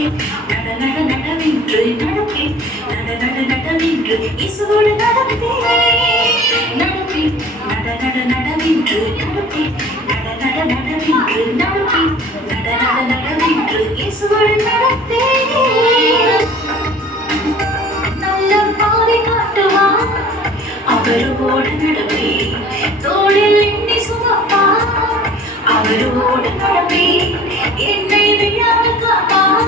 நடப்பேன் நட நட நடவென்று நடப்பேன் நட நட நடவென்று இயேசுவோடு நடப்பேன் நடப்பேன் நட நட நடவென்று நடப்பேன் நட நட நடவென்று நடப்பேன் நட நட நடவென்று இயேசுவோடு நடப்பேன் நல்ல பாதை காட்டுவார் அவரோடு நடப்பேன் தோளில் என்னை சுமப்பார் அவரோடு நடப்பேன் என்னை விழாமல் காப்பார்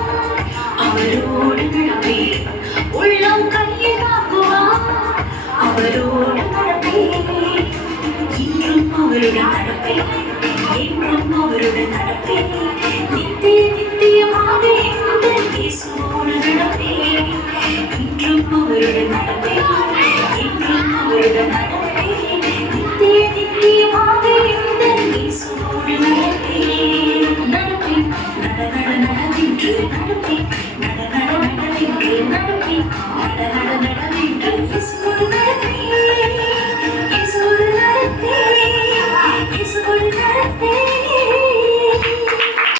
அவரோடு நடப்பேன் உள்ளம் கையில் தாக்குவார் அவரோடு நடப்பேன் இன்றும் அவருடன் நடப்பேன் என்றும் அவருடன் நடப்பேன் நித்திய நித்தியமாக எங்கள் இயேசுவோடு நடப்பேன் இன்றும் அவருடன் நடப்பேன் என்றும் அவருடன் நடப்பேன் நித்திய நித்தியமாக எங்கள் இயேசுவோடு நடப்பேன் நடப்பேன் நட நட நடவென்று நடப்பேன் நட நட நடவென்று நடப்பேன் நட நட நடவென்று இயேசு